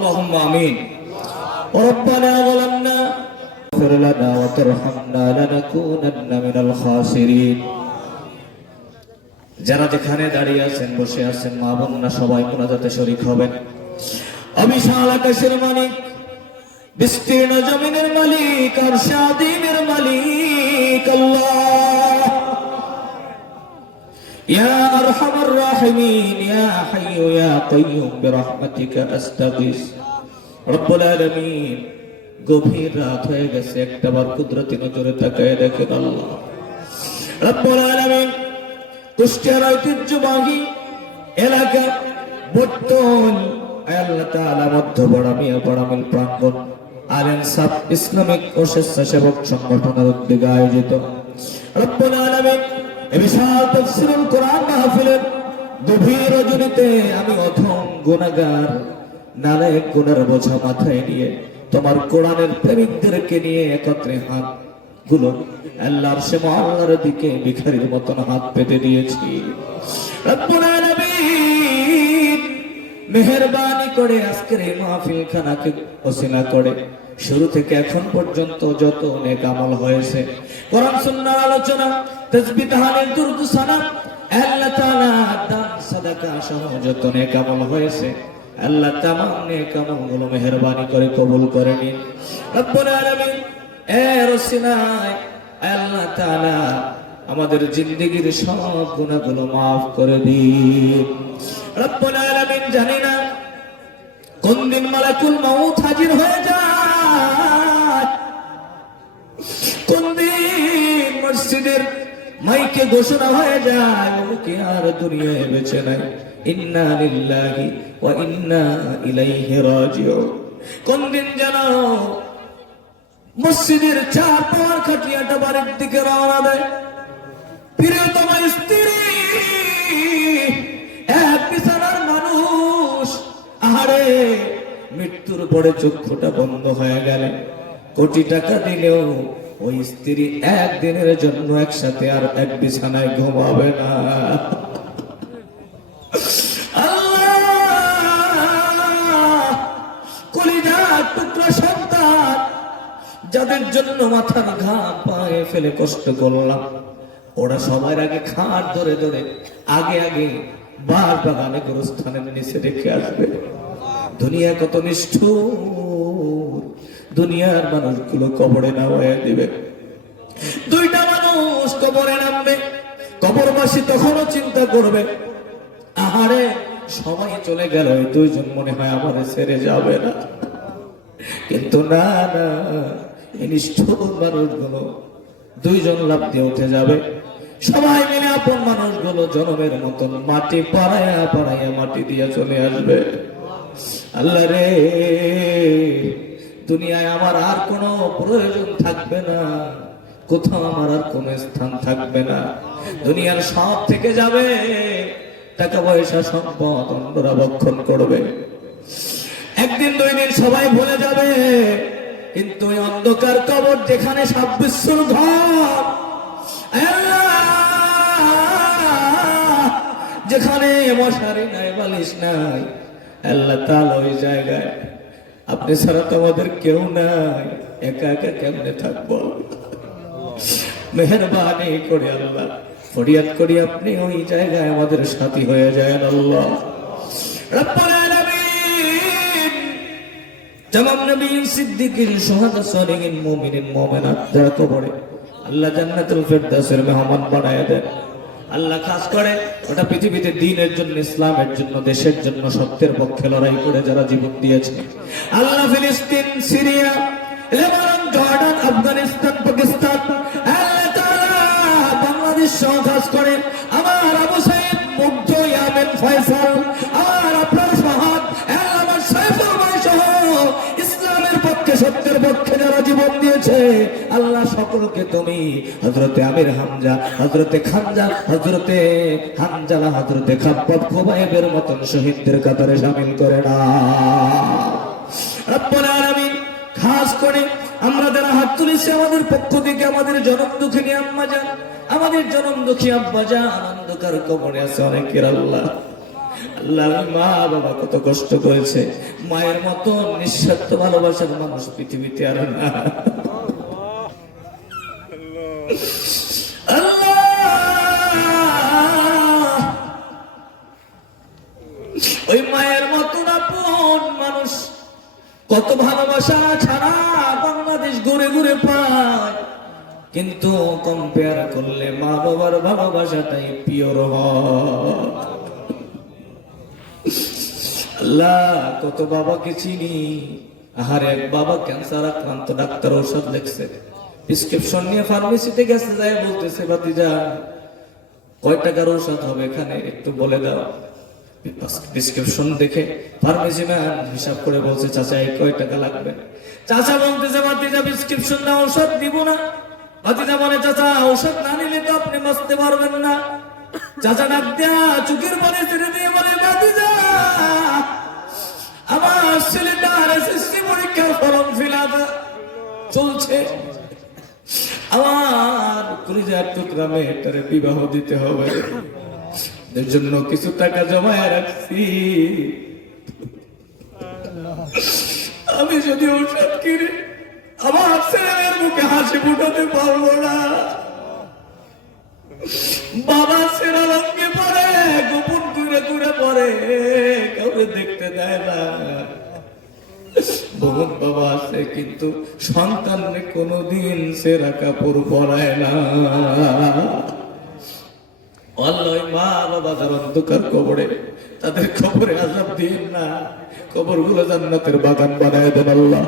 اللهم آمين ربنا ظلمنا اغفر لنا وترحمنا لنكونن من الخاسرين যারা যেখানে দাঁড়িয়ে আছেন বসে আছেন মা বোনরা সবাই মুনাজাতে শরীক হবেন অবিশাল আকাশের মালিক বিস্তীর্ণ জমিনের মালিক আরশ আযীমের মালিক আল্লাহ ইয়া আরহামার রাহিমিন ইয়া হাইয়্যু ইয়া কাইয়্যুম বিরহমাতিকা আস্তাগীস রব্বুল আলামিন গভীর রাত হয়ে গেছে একটাবার কুদরতি নজরে তাকায় দেখেন আল্লাহ রব্বুল আলামিন কুষ্টিয়ার ঐতিহ্যবাহী এলাকা বটতল আল্লাহ তাআলা মধ্যপাড়া মিয়াপাড়া মিল প্রাঙ্গণ আল ইনসাফ ইসলামিক ও স্বেচ্ছাসেবক সংগঠনের উদ্যোগে আয়োজিত রব্বুল আলামিন এই বিশাল তাফসীরুল কোরআন মাহফিলের গভীর রজনীতে আমি অধম গুনাহগার নালায়েক গুনার বোঝা মাথায় নিয়ে তোমার কোরআনের প্রেমিকদেরকে নিয়ে একত্রে হাত গুলো আল্লাহর সে মহল্লার দিকে ভিখারির মতন হাত পেতে দিয়েছি রব্বুল আলামিন মেহেরবানি করে আজকের এই মাহফিল খানাকে ওসিলা করে শুরু থেকে এখন পর্যন্ত যত নেক আমল হয়েছে কোরআন সুন্নাহর আলোচনা তাসবিহ তাহলিল দুরূদ সালাত আল্লাহ তাআলা দান সাদাকা সহ যত নেক আমল হয়েছে আল্লাহ তামাম নেক আমলগুলো মেহেরবানি করে কবুল করে নিন রব্বুল আলামিন এর ওসিলায় আল্লাহ তাআলা আমাদের জিন্দেগীর সব গুনাহগুলো maaf করে দিন রব্বুল আলামিন জানি না কোন দিন মালাকুল মাউত হাজির হয়ে যায় কোন দিন মসজিদের মাইকে ঘোষণা হয়ে যায় ওকে আর দুনিয়ায় বেঁচে নাই ইন্না লিল্লাহি ওয়া ইন্না ইলাইহি রাজিউন কোন দিন জানো মসজিদের চার পাওয়ার খাটিয়াটা বাড়ির দিকে রওনা দেয় প্রিয়তম স্ত্রী এক বিছানার মানুষ আহারে মৃত্যুর পরে চক্ষুটা বন্ধ হয়ে গেলে কোটি টাকা দিলেও ওই স্ত্রী একদিনের জন্য একসাথে আর এক বিছানায় ঘুমাবে না যাদের জন্য মাথার ঘাম পায়ে ফেলে কষ্ট করলাম ওরা সবার আগে খাট ধরে ধরে আগে আগে বার বাগানে গোরস্থানের নিচে রেখে আসবে দুনিয়া কত নিষ্ঠুর দুনিয়ার মানুষগুলো কবরে নামায়া দিবে দুইটা মানুষ কবরে নামবে কবরবাসী তখনও চিন্তা করবে আহারে সময় চলে গেল এই দুইজন মনে হয় আমারে ছেড়ে যাবে না কিন্তু না না নিষ্ঠুর মানুষগুলো দুইজন লাফ দিয়ে উঠে যাবে সবাই মিলে আপন মানুষগুলো জনমের মতন মাটি পাড়াইয়া পাড়াইয়া মাটি দিয়ে চলে আসবে আল্লাহ রে দুনিয়ায় আমার আর কোনো প্রয়োজন থাকবে না কোথাও আমার আর কোনো স্থান থাকবে না দুনিয়ার সব থেকে যাবে টাকা পয়সা সম্পদ অন্যরা ভক্ষণ করবে একদিন দুই দিন সবাই ভুলে যাবে কিন্তু ওই অন্ধকার কবর যেখানে সাপ বিচ্ছুর ঘর যেখানে মশারি নাই বালিশ নাই আল্লাহ তাআলা ওই জায়গায় আপনি ছাড়া তো আমাদের কেউ নাই একা একা কেমনে থাকবো মেহেরবানি করে আল্লাহ ফরিয়াদ করি আপনি ওই জায়গায় আমাদের সাথী হয়ে যায় আল্লাহ রব্বুল আলামিন तमाम नबी सिद्दीकीन शुहादा सालिहीन मुमिनीन मुमिनात যারা কবরে আল্লাহ জান্নাতুল ফেরদাউসের মেহমান বানায় দেন আল্লাহ খাস করে ওটা পৃথিবীতে দ্বীনের জন্য ইসলামের জন্য দেশের জন্য সত্যের পক্ষে লড়াই করে যারা জীবন দিয়েছে আল্লাহ ফিলিস্তিন Syria Lebanon Jordan Afghanistan Pakistan আল্লাহ তাআলা বাংলাদেশ সহ খাস করে আমার আবু সাইদ মুগ্ধ ইয়ামেন ফয়সাল আমার আপনার সাহাব আমার সাইফুল ভাই সহ ইসলামের পক্ষে সত্যের পক্ষে যারা জীবন দিয়েছে আল্লাহ সকলকে তুমি হযরতে আমির হামজা হযরতে খানজা হযরতে হানজালা হযরতে খাব্বাব খুবাইবের মতন শহীদদের কাতারে শামিল করে না রব্বুল আলামিন খাস করে আমরা যারা হাত তুলেছি আমাদের পক্ষ থেকে আমাদের জনম দুঃখিনী আম্মা জান আমাদের জনম দুঃখী আব্বা জান অন্ধকার কবরে আছে অনেকের আল্লাহ আল্লাহ মা বাবা কত কষ্ট করেছে, মায়ের মতো নিঃস্বার্থ ভালোবাসার মানুষ পৃথিবীতে আর না। ওই মায়ের মতন আপন মানুষ কত ভালোবাসা ছাড়া বাংলাদেশ ঘুরে ঘুরে পায়, কিন্তু কম্পেয়ার করলে মা বাবার ভালোবাসাটাই পিওর হয়। আল্লাহ কত বাবাকে চিনি, আহারে এক বাবা ক্যান্সার আক্রান্ত, ডাক্তার ঔষধ লিখছে, প্রেসক্রিপশন নিয়ে ফার্মেসিতে গেছে, যায় বলতেছে ভাতিজা কয় টাকার ঔষধ হবে এখানে একটু বলে দাও। প্রেসক্রিপশন দেখে ফার্মেসি ম্যান হিসাব করে বলছে চাচা এই কয় টাকা লাগবে। চাচা বলতেছে ভাতিজা প্রেসক্রিপশন না ঔষধ দিব না। ভাতিজা বলে চাচা ঔষধ না নিলে তো আপনি বাঁচতে পারবেন না। চাচা ডাক দেয়া চোখের পানি ছেড়ে দিয়ে বলে ভাতিজা আমার ছেলেটার এসএসসি পরীক্ষার ফর্ম ফিল আপ চলছে, আমার কলিজার টুকরা মেয়েটারে বিবাহ দিতে হবে, এর জন্য কিছু টাকা জমায় রাখছি। আমি যদি ঔষধ কিনে আমার ছেলের মুখে হাসি ফুটাতে পারবো না। বাবা ছেড়া লঙ্গে পড়ে, গোপন ঘুরে ঘুরে পড়ে, কাউকে দেখতে দেয় না। বহুত বাবা আছে কিন্তু সন্তানকে কোনোদিন সেরা কাপড় পরায় না। আল্লাহ মা বাবা যারা অন্ধকার কবরে, তাদের কবরে আযাব দিন না, কবরগুলো জান্নাতের বাগান বানায় দেন আল্লাহ।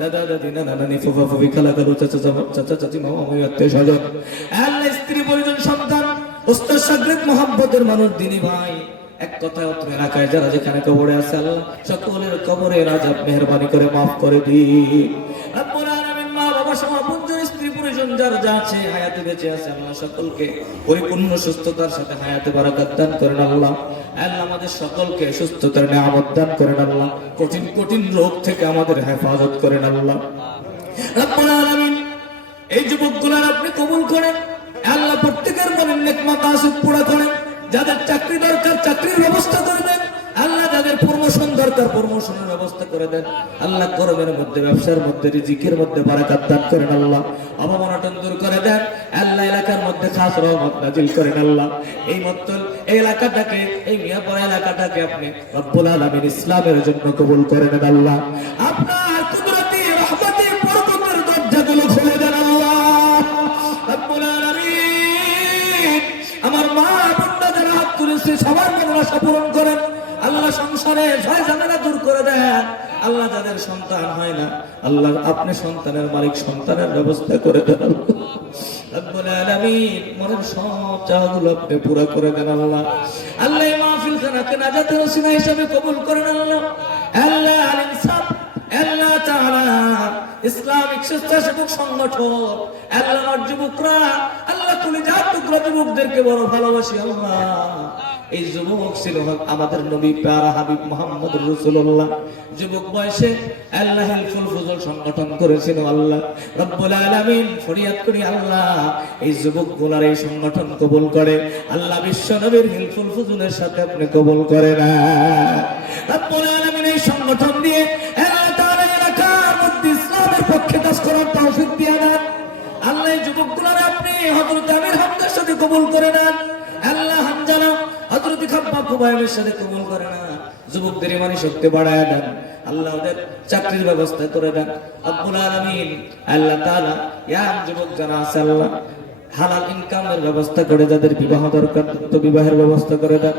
দাদা দাদি নানা নানি ফুফা ফুফি খালা খালু চাচা চাচা চাচি মামা মামি আত্মীয় স্বজন, আল্লাহ স্ত্রী পরিজন সন্তান উস্তাদ শাগরিদ মুহাব্বতের মানুষ দিনী ভাই, এক কথা অত্র এলাকায় যারা যেখানে কবরে আছে আল্লাহ সকলের কবরের আযাব মেহেরবানি করে মাফ করে দিন। রব্বুল আলামিন মা বাবা সহ আপনজন স্ত্রী পরিজন যার যা আছে হায়াতে বেঁচে আছে আল্লাহ সকলকে পরিপূর্ণ সুস্থতার সাথে হায়াতে বারাকাত দান করেন আল্লাহ। আল্লাহ আমাদের সকলকে সুস্থতার নিয়ামত দান করেন আল্লাহ, কঠিন কঠিন রোগ থেকে আমাদের হেফাজত করেন আল্লাহ। রব্বুল আলামিন এই যুবকগুলোর আপনি কবুল করেন আল্লাহ, প্রত্যেকের মনের নেক মাকাসিদ পুরা করেন। যাদের চাকরি দরকার চাকরির ব্যবস্থা করে দেন আল্লাহ, যাদের প্রমোশন দরকার প্রমোশনের ব্যবস্থা করে দেন আল্লাহ, কর্মের মধ্যে ব্যবসার মধ্যে রিজিকের মধ্যে বারাকাত দান করেন আল্লাহ, অবমাননা দূর করে দেন আল্লাহ, এলাকার মধ্যে খাস রহমত নাজিল করেন আল্লাহ। এই মত্তল এই এলাকাটাকে এই মিয়াপাড়া এলাকাটাকে আপনি রব্বুল আলামিন ইসলামের জন্য কবুল করে নেন আল্লাহ। আপনার কুদরতি রহমতে বরকতের দরজাগুলো খুলে দেন আল্লাহ রব্বুল আলামিন। আমার মা বোনরা যারা হাত তুলেছে সবার মনোবাসা পূরণ করেন আল্লাহ, সংসারে ভয় ঝামেলা দূর করে দেন আল্লাহ। যাদের সন্তান হয় না আল্লাহ আপনি সন্তানের মালিক, সন্তানের ব্যবস্থা করে দেন রব্বুল আলামিন। মনের সব চাওয়াগুলো আপনি পুরো করে দেন আল্লাহ। আল্লাহ এই মাহফিল খানাকে নাজাতের ওসিলা হিসেবে কবুল করেন আল্লাহ। আল্লাহ আল ইনসাফ আল্লাহ তাআলা ইসলামিক স্বেচ্ছাসেবক সংগঠন আল্লাহ, যুবকরা আল্লাহ কলিজার টুকরা যুবকদেরকে বড় ভালোবাসি আল্লাহ। এই যুবক ছিল আমাদের নবী প্যারা হাবিব মুহাম্মদুর রাসূলুল্লাহ, যুবক বয়সে আল্লাহ হিলফুল ফুজুল সংগঠন করেছিল আল্লাহ রব্বুল আলামিন। ফরিয়াদ করি আল্লাহ এই যুবকগুলোর এই সংগঠন কবুল করে আল্লাহ, বিশ্ব নবীর হিলফুল ফুজুলের সাথে আপনি কবুল করে না রব্বুল আলামিন। এই সংগঠন দিয়ে আল্লাহ তাআলা এলাকার মধ্যে ইসলামের পক্ষে কাজ করার তৌফিক দিয়ে দেন আল্লাহ। এই যুবকগুলোর আপনি হযরত আমির হামজার সাথে কবুল করে নেন আল্লাহ। হামজানা হযরত খাব্বাব খুবাইবের সাথে কবুল করে না, যুবকদের ইমানি শক্তি বাড়ায় দেন আল্লাহ, ওদের চাকরির ব্যবস্থা করে দেন রব্বুল আলামিন। আল্লাহ তাআলা ইয়া যুবক যারা আছে আল্লাহ হালাল ইনকামের ব্যবস্থা করে, যাদের বিবাহ দরকার তো বিবাহের ব্যবস্থা করে দেন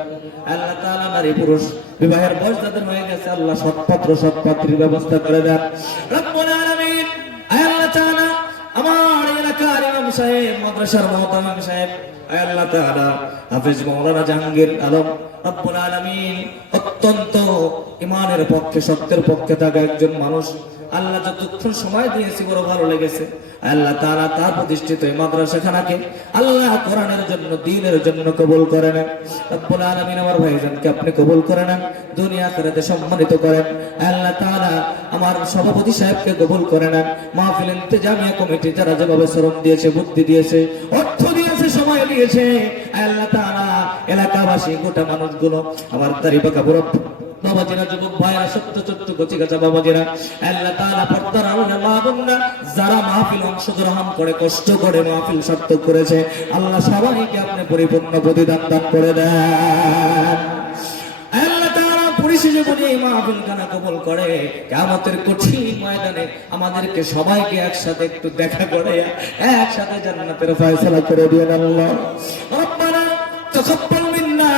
আল্লাহ তাআলা। নারী পুরুষ বিবাহের বয়স যাদের হয়ে গেছে আল্লাহ সৎপাত্র সৎপাত্রীর ব্যবস্থা করে দেন রব্বুল আলামিন। আল্লাহ তাআলা আমার এলাকার ইমাম সাহেব, মাদ্রাসার মুহতামিম সাহেব আল্লাহ তাআলা হাফেজ মাওলানা জাহাঙ্গীর আলম রব্বুল আলামিন অত্যন্ত ইমানের পক্ষে সত্যের পক্ষে থাকা একজন মানুষ আল্লাহ, যতক্ষণ সময় দিয়েছি বড় ভালো লেগেছে আল্লাহ তাআলা তার প্রতিষ্ঠিত এই মাদ্রাসাখানাকে আল্লাহ কোরআনের জন্য দ্বীনের জন্য কবুল করে নেন রব্বুল আলামিন। আমার ভাইজানকে আপনি কবুল করে নেন, দুনিয়া আখিরাতে সম্মানিত করেন আল্লাহ তাআলা। আমার সভাপতি সাহেবকে কবুল করে নেন, মাহফিল ইন্তেজামিয়া কমিটি যারা যেভাবে শ্রম দিয়েছে, বুদ্ধি দিয়েছে, অর্থ দিয়েছে, সময় দিয়েছে আল্লাহ তাআলা এলাকাবাসী গোটা মানুষগুলো আমার দাড়িপাকা বুড়ো বাবাজিরা, যুবক ভাইরা, ছোট্ট ছোট্ট কচি কাঁচা বাবাজিরা, আল্লাহ তাআলা পর্দার আড়ালে মা বোনরা যারা মাহফিল অংশগ্রহণ করে কষ্ট করে মাহফিল সার্থক করেছে, আল্লাহ সবাইকে আপনি পরিপূর্ণ প্রতিদান দান করে দেন। আল্লাহ তাআলা পরিশেষে বলি এই মাহফিল খানা কবুল করে কিয়ামতের কঠিন ময়দানে আমাদেরকে সবাইকে একসাথে একটু দেখা করে একসাথে জান্নাতের ফয়সালা করে দিয়েন আল্লাহ। রব্বানা তাকাব্বাল মিন্না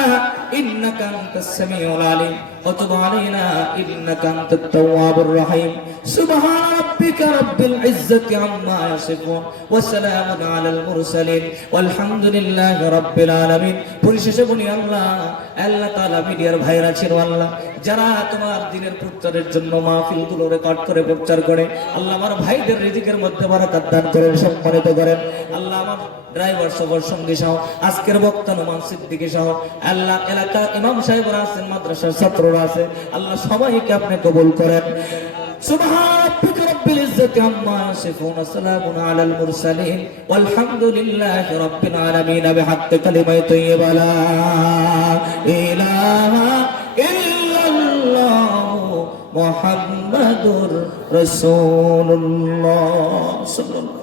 ইন্নাকা আনতাস সামিউল আলিম ওয়া তুব আলাইনা ইন্নাকা আনতাত তাওয়াবুর রহিম। সুবহান রাব্বিকা রাব্বিল ইজ্জাতি আম্মা ইয়াসিফুন ওয়া সালামুন আলাল মুরসালিন ওয়ালহামদুলিল্লাহি রাব্বিল আলামিন। পরিশেষে বলি আল্লাহ তাআলা মিডিয়ার ভাইরা ছিল আল্লাহ, যারা তোমার দ্বীনের প্রচারের জন্য মাহফিলগুলো রেকর্ড করে প্রচার করে, আল্লাহ আমার ভাইদের রিজিকের মধ্যে বারাকাত দান করেন, সম্মানিত করেন। আল্লাহ আমার ড্রাইভার সবার সঙ্গে সহ আজকের বক্তা নোমান সিদ্দিকী সহ আল্লাহ এলাকা ইমাম সাহেবরা আছেন, মাদ্রাসার ছাত্ররা আছে, আল্লাহ সবাইকে আপনি কবুল করেন। সুবহান রাব্বিকা রাব্বিল ইজ্জাতি আম্মা ইয়াসিফুন ওয়া সালামুন আলাল মুরসালিন ওয়ালহামদুলিল্লাহি রাব্বিল আলামিন বিহাক্কি কালিমাতি তাইয়্যিবা লা ইলাহা ইল্লাল্লাহু মুহাম্মাদুর রাসূলুল্লাহ সাল্লাল্লাহু